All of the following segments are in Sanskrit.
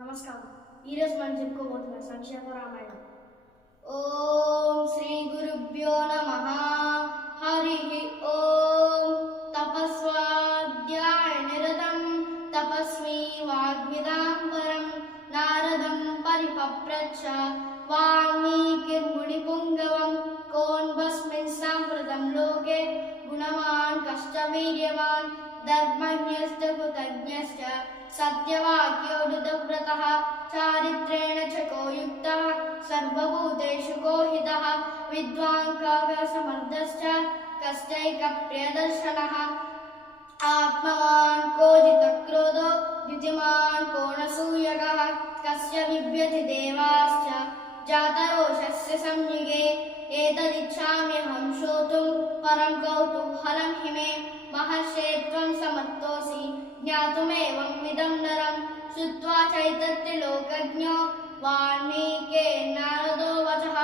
నమస్కారం. ఈరోజు మనం చెప్పుకోబోతున్న సంక్షేమ రామాయణం. ఓం శ్రీ గురుభ్యో నమః. హరి ఓం. తపస్వాధ్యాయ నిరతం తపస్వి వాగ్విదాంబరం నారదం పరిపప్రచ్ఛ వాల్మీకిర్ముని పుంగవం కోన్వస్మిన్ సాంప్రతం లోకే గుణవాన్ కష్టవీర్యవాన్ ధర్మజ్ఞశ్చ కృతజ్ఞశ్చ సత్యవాక్యో ధృతవ్రతః చారిత్రేణ చ కో యుక్తః సర్వభూతేషు కో హితః విద్వాన్ కావ్యసమర్థశ్చ కశ్చైకప్రియదర్శనః ఆత్మవాన్ కో జితక్రోధో ద్యుతిమాన్ కో నసూయకః కస్య బిభ్యతి దేవాశ్చ జాతరోషస్య సంయుగే ఏతదిచ్ఛామ్యహం శ్రోతుం పరం కౌతూహలం हि मे महर्षे त्वं समर्थोऽसि ज्ञातुमेवं विदं नरं श्रुत्वा चैतन्यलोकज्ञो वाल्मीकिर् नारदो वचः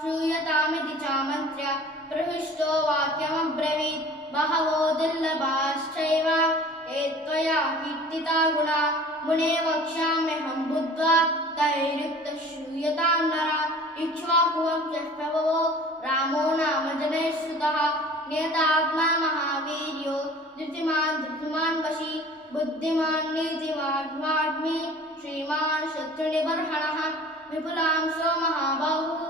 श्रूयतामिति चामन्त्र्य प्रहृष्टो वाक्यमब्रवीत् बहवो दुर्लभाश्चैव ये त्वया कीर्तिता गुणा मुने वक्ष्याम्यहं बुद्ध्वा तैर्युक्तः श्रूयतां नरः इक्ष्वाकुवंशः प्रभवो रामो नाम जनैः श्रुतः नियतात्मा महावीर्यो धृतिमान् वशी बुद्धिमान् नीतिवान् वाग्मी श्रीमान् शत्रुनिबर्हणः विपुलांशो महाबाहुः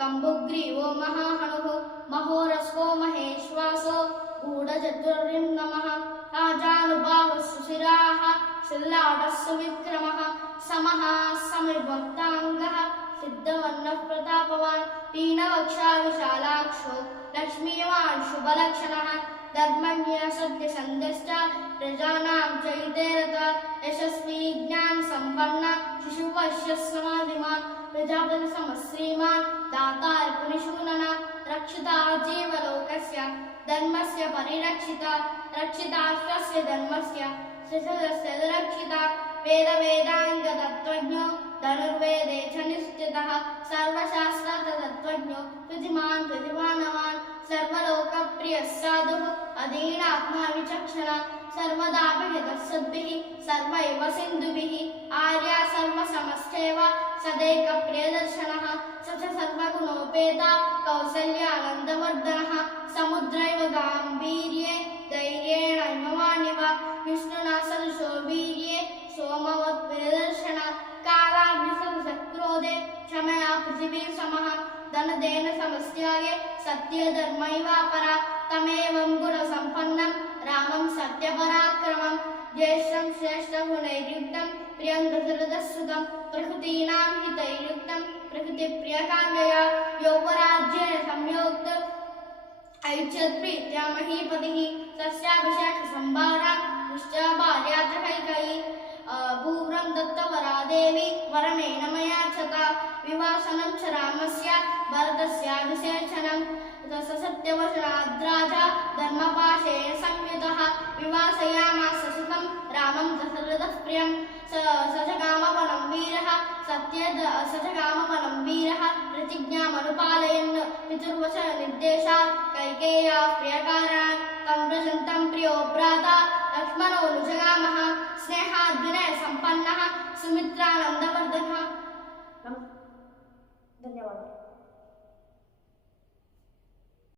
कम्बुग्रीवो महाहनुः महोरस्को महेश्वासो गूढचतुर्विक्रमः राजानुभावः सुशिराः शल्लाढः सुविक्रमः समः समिर्भक्ताङ्गः सिद्धवर्णः प्रतापवान् तीनवक्षा विशालाक्षो लक्ष्मीवान् शुभलक्षणः धर्मज्ञः सत्यसन्धश्च प्रजानां च हितेरतः यशस्वी ज्ञानसम्पन्नः शिशुवश्यः समाधिमान् प्रजापतिसमश्रीमान् दातार्पणिशूननः रक्षिता जीवलोकस्य धर्मस्य परिरक्षिता रक्षिता स्वस्य धर्मस्य शिशुरस्य रक्षिता वेदाङ्गतत्त्वज्ञो धनुर्वेदे च निश्चितः सर्वशास्त्रतत्त्वज्ञो प्रतिभानवान् सर्वलोकप्रियः साधुः अधीनात्मा विचक्षणः सर्वदापि हितः सद्भिः सर्वैव सिन्धुभिः आर्या सर्वसमश्चैव सदैकप्रियदर्शनः स च सर्वगुणोपेता कौसल्यानन्दवर्धनः समुद्रैव गाम्भीर्ये धैर्येण हिमवानिव विष्णुना सदृशो वीर्ये सोमवत्प्रियदर्शनः कालाग्निसक्रोधे क्षमया पृथिवी समः धनदेन समस्याये सत्यधर्मैवापरा तमेवं गुणसम्पन्नं रामं सत्यपराक्रमं ज्येष्ठं श्रेष्ठगुणैर्युक्तं प्रियं दशरथसुतं प्रकृतीनां हितैर्युक्तं प्रकृतिप्रियकाम्यया यौवराज्येन संयोक्तं ऐच्छत्प्रीत्या महीपतिः तस्याभिषेकसम्भारां पुष्ट्या भार्या कैकेयी पूर्वं दत्तवरा देवी वरमेण मया चता विवासनं च रामस्य भरतस्याभिषेचनं सत्यवचनाद्राजा धर्मपाशेन संयुतः विवासयामास सुतं रामं दशरथः प्रियं स च कामवनं वीरः प्रतिज्ञामनुपालयन् पितुर्वचननिर्देशात् कैकेय्याः प्रियकारणात् तं व्रजन्तं प्रियो भ्राता लक्ष्मणो नुजगामः स्नेहाद्विनयसम्पन्नः सुमित्रानन्दवर्धनः. ధన్యవాదాలు.